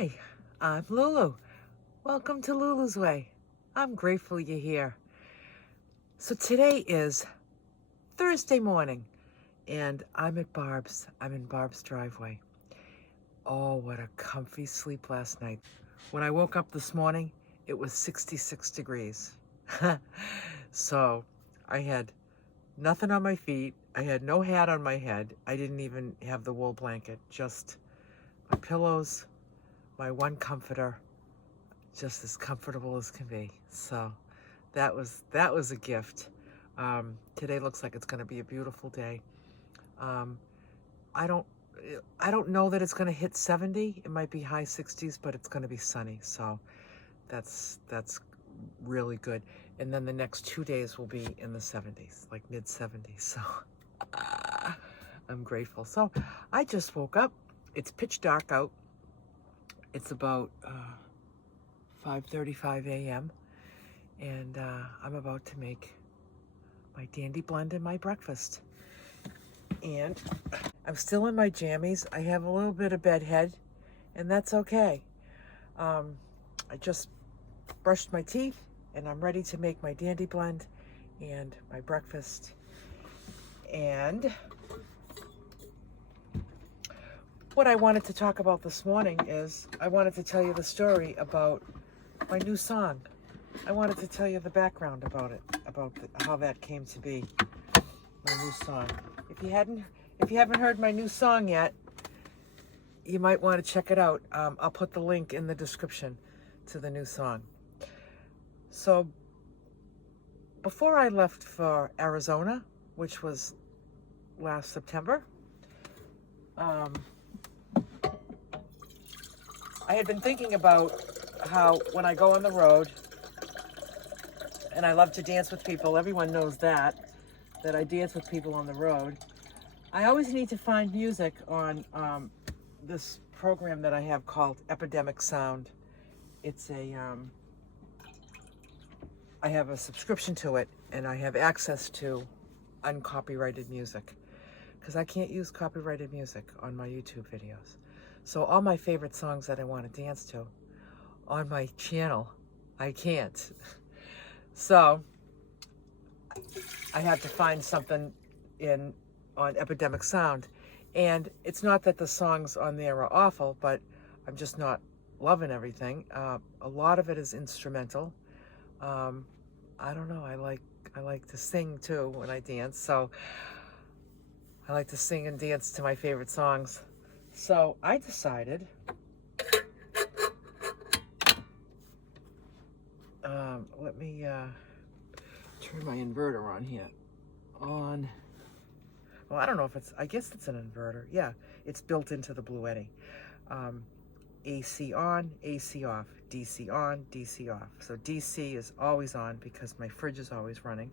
Hi, I'm Lulu. Welcome to Lulu's Way. I'm grateful you're here. So today is Thursday morning, and I'm at Barb's. I'm in Barb's driveway. Oh, what a comfy sleep last night. When I woke up this morning, it was 66 degrees. So I had nothing on my feet. I had no hat on my head. I didn't even have the wool blanket, just my pillows, my one comforter, just as comfortable as can be. So that was a gift. Today looks like it's going to be a beautiful day. I don't know that it's going to hit 70. It might be high 60s, but it's going to be sunny. So that's really good. And then the next 2 days will be in the 70s, like mid 70s. So I'm grateful. So I just woke up. It's pitch dark out. It's about 5:35 a.m. and I'm about to make my dandy blend and my breakfast. And I'm still in my jammies. I have a little bit of bedhead, and that's okay. I just brushed my teeth, and I'm ready to make my dandy blend and my breakfast. And what I wanted to talk about this morning is I wanted to tell you the story about my new song. I wanted to tell you the background about it, how that came to be, my new song. If you haven't heard my new song yet, you might want to check it out. I'll put the link in the description to the new song. So before I left for Arizona, which was last September, I had been thinking about how when I go on the road, and I love to dance with people, everyone knows that I dance with people on the road, I always need to find music on this program that I have called Epidemic Sound. It's I have a subscription to it, and I have access to uncopyrighted music, because I can't use copyrighted music on my YouTube videos. So all my favorite songs that I want to dance to on my channel, I can't. So I have to find something on Epidemic Sound. And it's not that the songs on there are awful, but I'm just not loving everything. A lot of it is instrumental. I don't know, I like to sing too when I dance, so I like to sing and dance to my favorite songs. So I decided let me turn my inverter on here. Well, I don't know if I guess it's an inverter. Yeah, it's built into the Blue Eddy. AC on, AC off, DC on, DC off. So DC is always on because my fridge is always running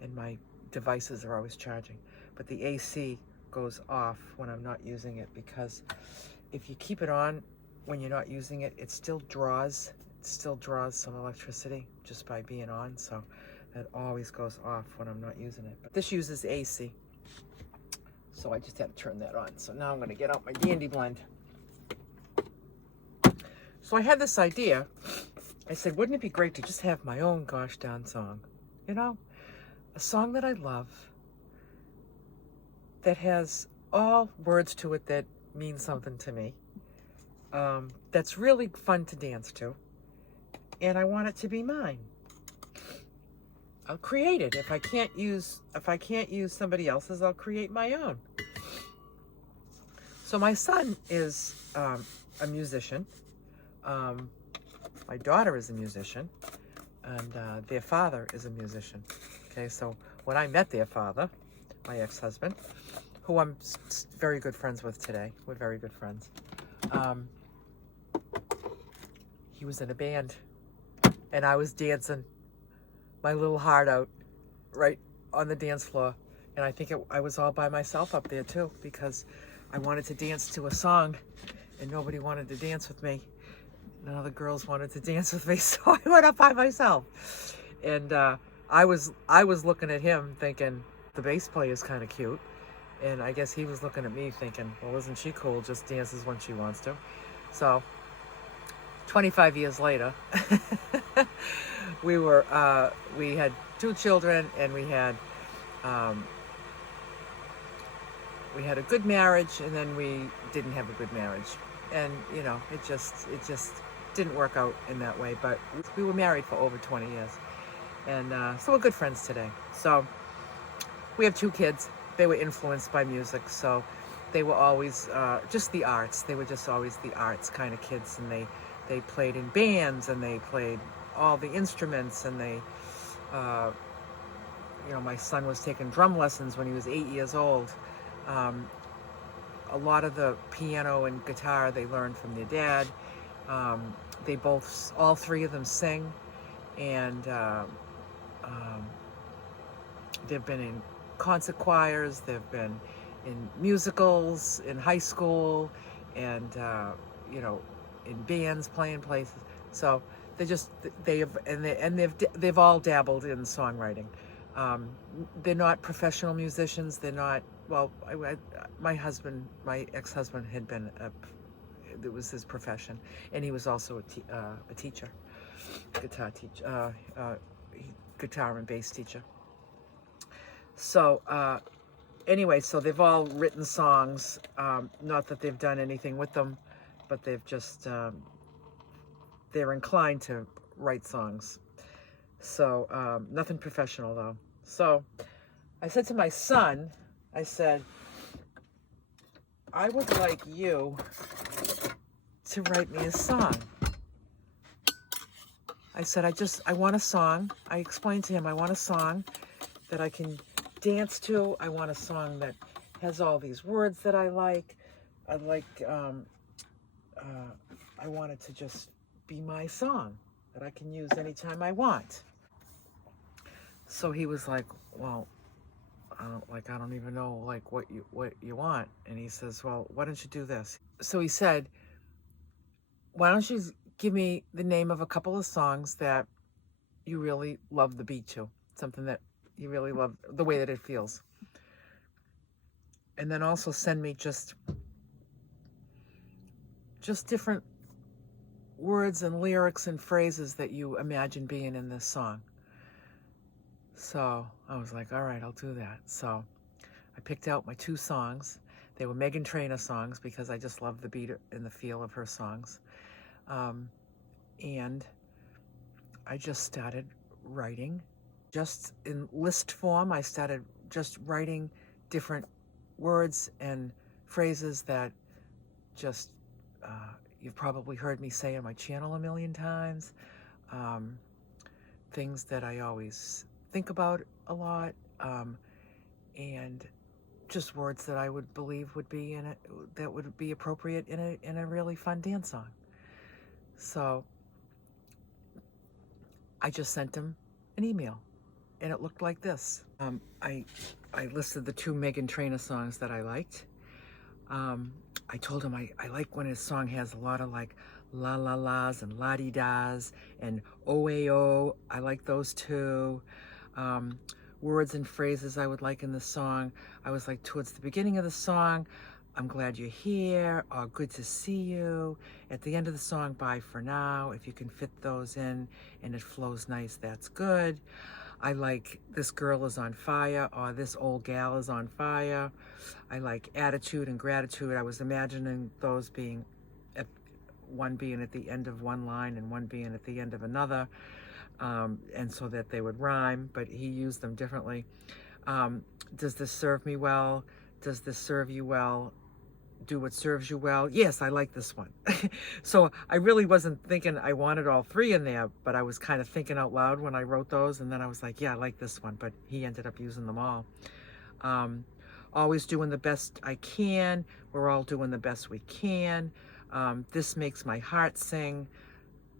and my devices are always charging. But the AC goes off when I'm not using it, because if you keep it on when you're not using it, it still draws some electricity just by being on. So that always goes off when I'm not using it. But this uses AC. So I just had to turn that on. So now I'm going to get out my dandy blend. So I had this idea. I said, wouldn't it be great to just have my own gosh darn song? You know, a song that I love, that has all words to it that mean something to me, that's really fun to dance to, and I want it to be mine. I'll create it. If I can't use somebody else's, I'll create my own. So my son is a musician. My daughter is a musician, and their father is a musician. Okay, so when I met their father, my ex-husband, who I'm very good friends with today, we're very good friends, he was in a band, and I was dancing my little heart out right on the dance floor. And I think I was all by myself up there too, because I wanted to dance to a song and nobody wanted to dance with me. None of the girls wanted to dance with me, so I went up by myself. And I was looking at him thinking, the bass player is kind of cute. And I guess he was looking at me thinking, well, isn't she cool? Just dances when she wants to. So 25 years later, we had 2 children, and um, we had a good marriage, and then we didn't have a good marriage. And, you know, it just didn't work out in that way. But we were married for over 20 years. And so we're good friends today. So we have 2 kids. They were influenced by music. So they were always just the arts. They were just always the arts kind of kids. And they played in bands, and they played all the instruments. And they, you know, my son was taking drum lessons when he was 8 years old. A lot of the piano and guitar they learned from their dad. They both, all 3 of them sing, and they've been in concert choirs, they've been in musicals in high school, and you know, in bands, playing places. So they've all dabbled in songwriting. They're not professional musicians. They're not, well, my ex-husband had been it was his profession, and he was also a teacher, guitar teacher, guitar and bass teacher. So anyway, so they've all written songs, not that they've done anything with them, but they've just, they're inclined to write songs. So nothing professional though. So I said to my son, I said, I would like you to write me a song. I said, I want a song. I explained to him, I want a song that I can dance to. I want a song that has all these words that I like. I want it to just be my song that I can use anytime I want. So he was like, well, I don't even know like what you want. And he says, well, why don't you do this? So he said, why don't you give me the name of a couple of songs that you really love the beat to, something that you really love the way that it feels. And then also send me just different words and lyrics and phrases that you imagine being in this song. So I was like, all right, I'll do that. So I picked out my 2 songs. They were Meghan Trainor songs because I just love the beat and the feel of her songs. And I just started writing, just in list form. I started just writing different words and phrases that just, you've probably heard me say on my channel a million times. Things that I always think about a lot, and just words that I would believe would be in it, that would be appropriate in a really fun dance song. So I just sent him an email, and it looked like this. I listed the 2 Meghan Trainor songs that I liked. I told him I like when his song has a lot of like la la las and la di das and o-a-o. I like those 2. Words and phrases I would like in the song. I was like, towards the beginning of the song, I'm glad you're here, or good to see you. At the end of the song, bye for now. If you can fit those in and it flows nice, that's good. I like this girl is on fire, or this old gal is on fire. I like attitude and gratitude. I was imagining those being, one being at the end of one line and one being at the end of another. And so that they would rhyme, but he used them differently. Does this serve me well? Does this serve you well? Do what serves you well? Yes, I like this one. So I really wasn't thinking I wanted all 3 in there, but I was kind of thinking out loud when I wrote those, and then I was like, yeah, I like this one, but he ended up using them all. Always doing the best I can. We're all doing the best we can. This makes my heart sing.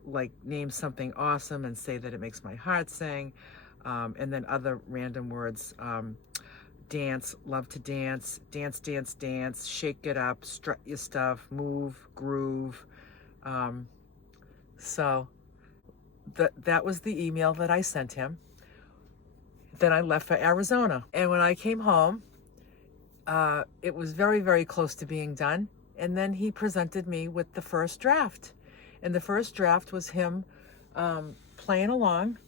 Like, name something awesome and say that it makes my heart sing. And then other random words. Dance, love to dance, dance, dance, dance, shake it up, strut your stuff, move, groove. So that was the email that I sent him. Then I left for Arizona. And when I came home, it was very, very close to being done. And then he presented me with the first draft. And the first draft was him playing along,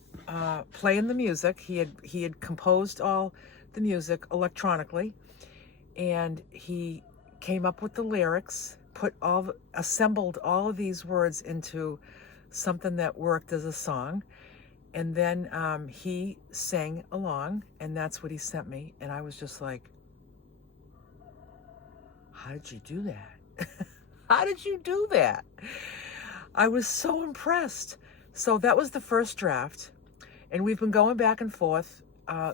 playing the music. He had composed all the music electronically, and he came up with the lyrics, assembled all of these words into something that worked as a song, and then he sang along, and that's what he sent me. And I was just like, how did you do that? How did you do that? I was so impressed. So that was the first draft, and we've been going back and forth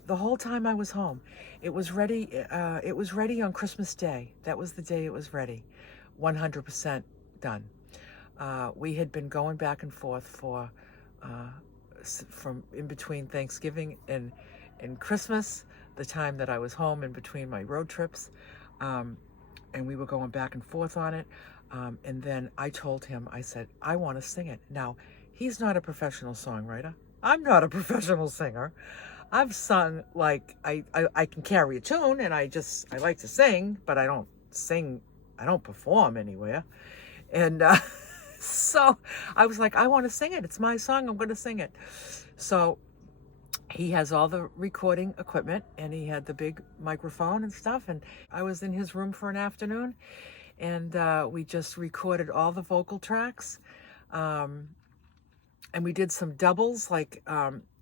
the whole time I was home. It was ready. It was ready on Christmas Day. That was the day it was ready, 100% done. We had been going back and forth from in between Thanksgiving and Christmas, the time that I was home in between my road trips, and we were going back and forth on it. And then I told him, I said, I want to sing it. Now, he's not a professional songwriter. I'm not a professional singer. I've sung, like, I can carry a tune, and I like to sing, but I don't sing, I don't perform anywhere. And so I was like, I want to sing it. It's my song. I'm going to sing it. So he has all the recording equipment, and he had the big microphone and stuff. And I was in his room for an afternoon, and we just recorded all the vocal tracks. And we did some doubles, like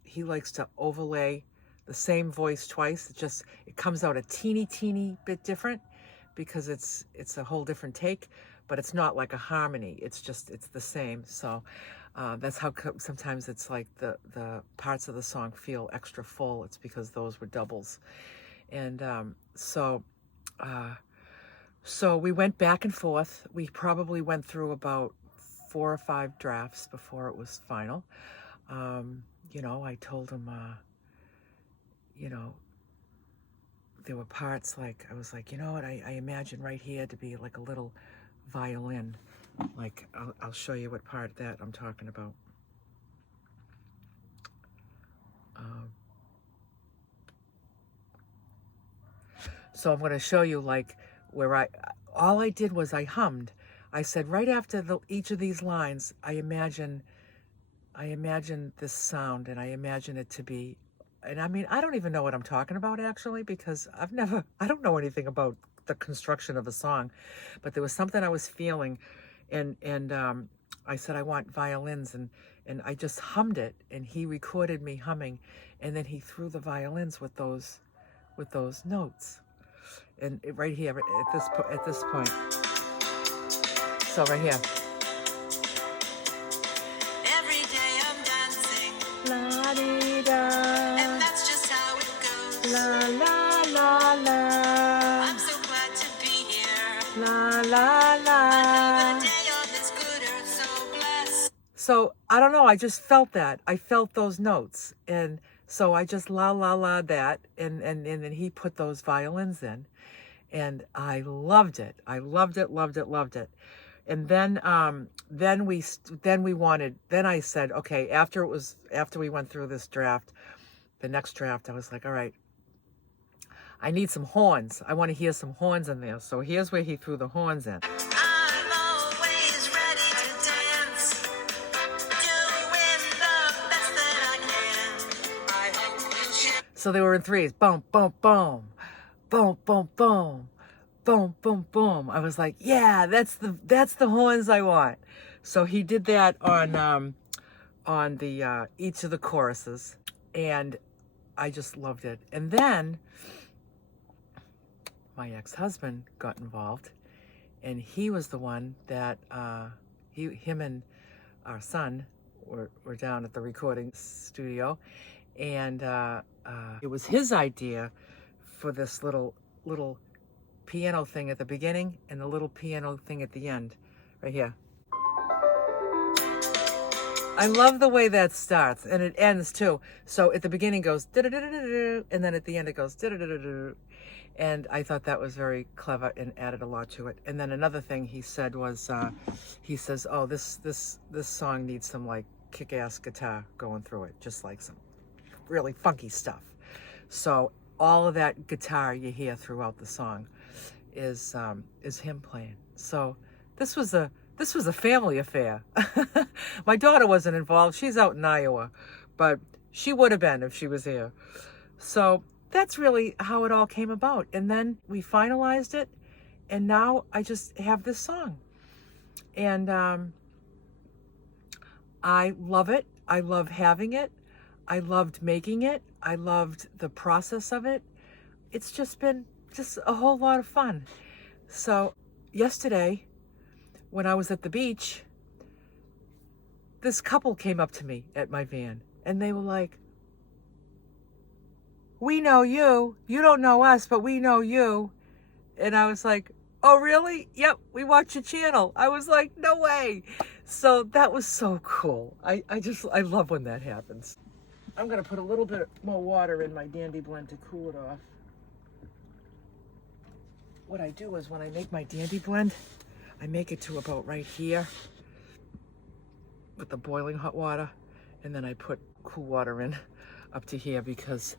he likes to overlay the same voice twice. It comes out a teeny bit different because it's a whole different take, but it's not like a harmony. It's the same. So that's how sometimes it's like the parts of the song feel extra full. It's because those were doubles. And so we went back and forth. We probably went through about 4 or 5 drafts before it was final. I told him, there were parts like, I was like, you know what, I imagine right here to be like a little violin. Like, I'll show you what part that I'm talking about. So I'm going to show you like where all I did was I hummed. I said right after each of these lines, I imagine this sound, and I imagine it to be, and I mean, I don't even know what I'm talking about actually, because I don't know anything about the construction of a song, but there was something I was feeling, and I said I want violins, and I just hummed it, and he recorded me humming, and then he threw the violins with those notes, and right here at this point. So right here. Every day I'm dancing. La dee da. And that's just how it goes. La la la la. I'm so glad to be here. La la la. Another day on this good earth, so blessed. So I don't know, I just felt that. I felt those notes. And so I just la la la that, and then he put those violins in. And I loved it. I loved it. And then I said, okay, after we went through this draft, the next draft, I was like, all right, I need some horns. I want to hear some horns in there. So here's where he threw the horns in. I'm always ready to dance, doing the best that I can. I hope you share. So they were in threes. Boom, boom, boom. Boom, boom, boom. Boom, boom, boom. I was like, yeah, that's the horns I want. So he did that on the each of the choruses, and I just loved it. And then my ex-husband got involved, and he was the one that him and our son were down at the recording studio, and it was his idea for this little piano thing at the beginning and the little piano thing at the end, right here. I love the way that starts, and it ends too. So at the beginning goes da-da-da-da-da, and then at the end it goes da-da-da-da-da. And I thought that was very clever and added a lot to it. And then another thing he said was, he says, oh, this song needs some like kick-ass guitar going through it, just like some really funky stuff. So all of that guitar you hear throughout the song is him playing. So this was a this was a family affair. My daughter wasn't involved. She's out in Iowa, but she would have been if she was here. So that's really how it all came about. And then we finalized it, and now I just have this song. And I love it. I love having it. I loved making it. I loved the process of it. It's just been just a whole lot of fun. So yesterday, when I was at the beach, this couple came up to me at my van, and they were like, "We know you. You don't know us, but we know you." And I was like, "Oh, really? Yep, we watch your channel." I was like, "No way." So that was so cool. I love when that happens. I'm going to put a little bit more water in my Dandy blend to cool it off. What I do is when I make my Dandy blend, I make it to about right here with the boiling hot water, and then I put cool water in up to here because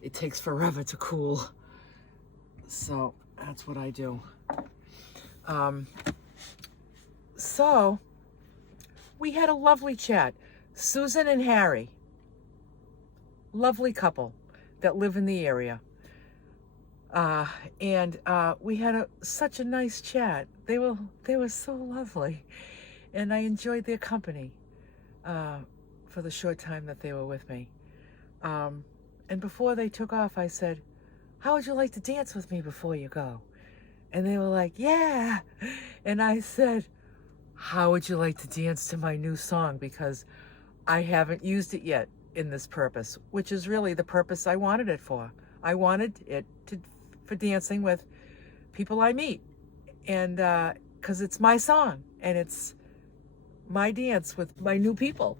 it takes forever to cool. So that's what I do. So we had a lovely chat. Susan and Harry, lovely couple that live in the area. And we had such a nice chat. They were so lovely, and I enjoyed their company for the short time that they were with me. And before they took off, I said, "How would you like to dance with me before you go?" And they were like, "Yeah." And I said, "How would you like to dance to my new song? Because I haven't used it yet in this purpose," which is really the purpose I wanted it for. I wanted it for dancing with people I meet, and because it's my song and it's my dance with my new people.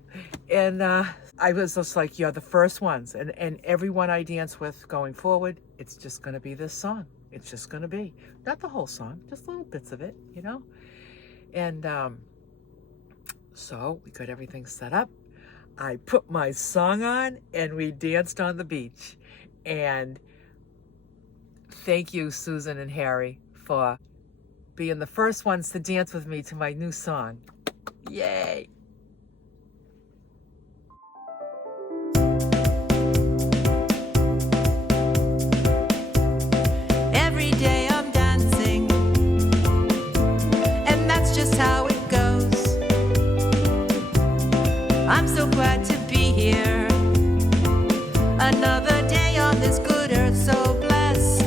And I was just like, "You're the first ones," and everyone I dance with going forward, it's just going to be this song. It's just going to be not the whole song, just little bits of it, you know. And so we got everything set up. I put my song on and we danced on the beach. And thank you, Susan and Harry, for being the first ones to dance with me to my new song. Yay! Every day I'm dancing, and that's just how it goes. I'm so glad to be here. Another day on this good earth, so blessed.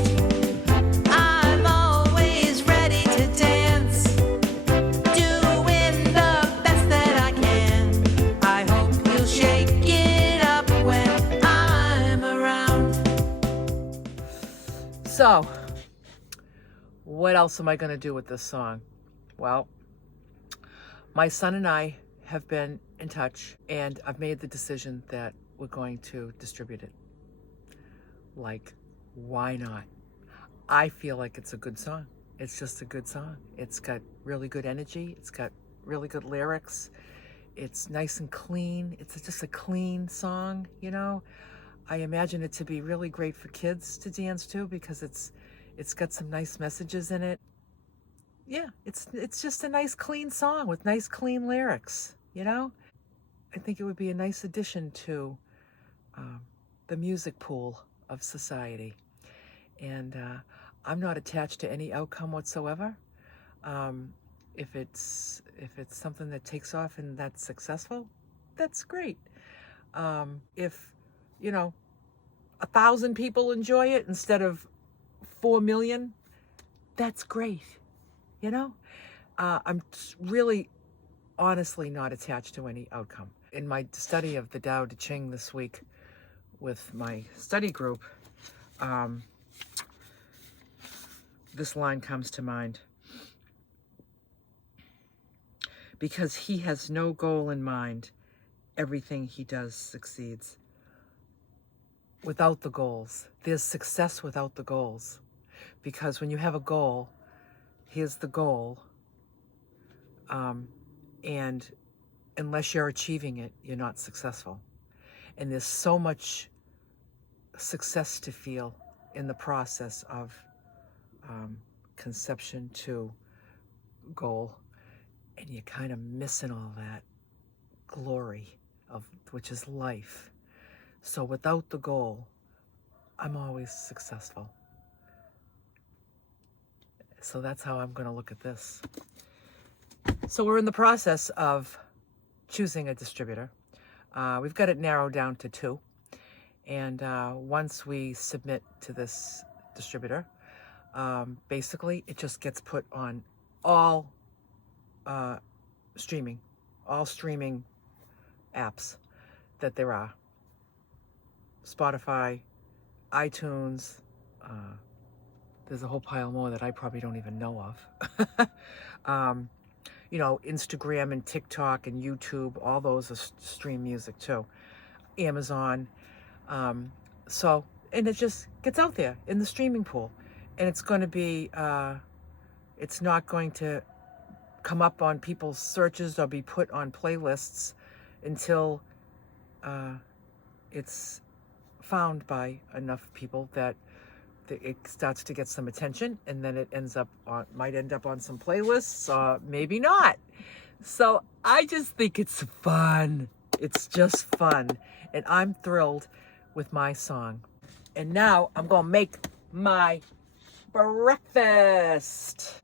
I'm always ready to dance, doing the best that I can. I hope you'll shake it up when I'm around. So, what else am I going to do with this song? Well, my son and I have been in touch, and I've made the decision that we're going to distribute it. Like, why not? I feel like it's a good song. It's just a good song. It's got really good energy. It's got really good lyrics. It's nice and clean. It's just a clean song, you know? I imagine it to be really great for kids to dance to because it's got some nice messages in it. Yeah, it's just a nice clean song with nice clean lyrics, you know? I think it would be a nice addition to the music pool of society. And I'm not attached to any outcome whatsoever. If it's something that takes off and that's successful, that's great. If 1,000 people enjoy it instead of 4 million, that's great. You know, I'm really honestly not attached to any outcome. In my study of the Tao Te Ching this week with my study group, this line comes to mind. Because he has no goal in mind, everything he does succeeds. Without the goals, there's success without the goals. Because when you have a goal, here's the goal, and unless you're achieving it, you're not successful. And there's so much success to feel in the process of conception to goal. and you're kind of missing all that glory of which is life. So without the goal, I'm always successful. So that's how I'm going to look at this. So we're in the process of choosing a distributor. We've got it narrowed down to 2. And once we submit to this distributor, basically it just gets put on all streaming apps that there are. Spotify, iTunes, there's a whole pile more that I probably don't even know of. Instagram and TikTok and YouTube, all those are stream music too. Amazon. And it just gets out there in the streaming pool. And it's going to be, it's not going to come up on people's searches or be put on playlists until it's found by enough people that it starts to get some attention, and then it might end up on some playlists, or maybe not. So I just think it's fun. It's just fun. And I'm thrilled with my song. And now I'm going to make my breakfast.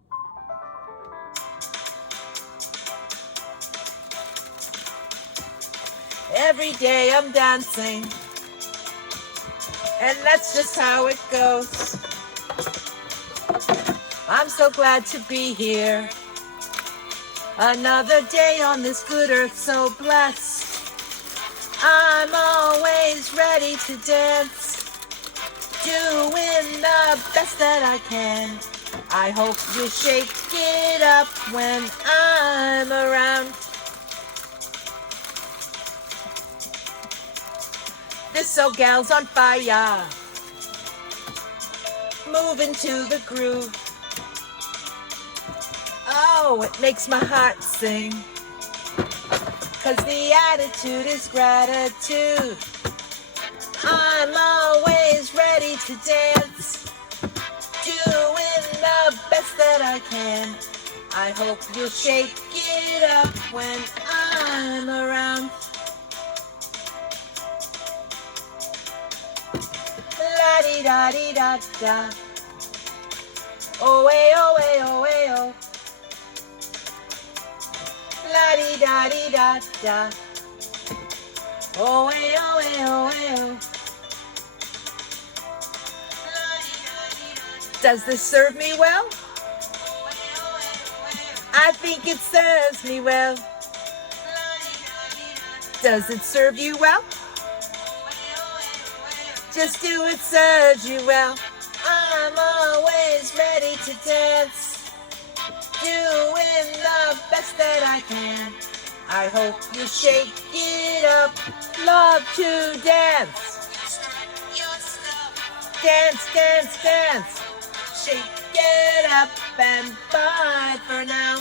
Every day I'm dancing, and that's just how it goes. I'm so glad to be here. Another day on this good earth, so blessed. I'm always ready to dance, doing the best that I can. I hope you shake it up when I'm around. This old gal's on fire, moving to the groove. Oh, it makes my heart sing, 'cause the attitude is gratitude. I'm always ready to dance, doing the best that I can. I hope you'll shake it up when I'm around. La-dee-da-dee-da-da. Oh-way-oh-way-oh-way-oh. La-dee-da-dee-da-da. Oh-way-oh-way-oh-way-oh. Does this serve me well? I think it serves me well. Does it serve you well? Just do it serves you well. I'm always ready to dance, doing the best that I can. I hope you shake it up. Love to dance. Dance, dance, dance. Shake it up and bye for now.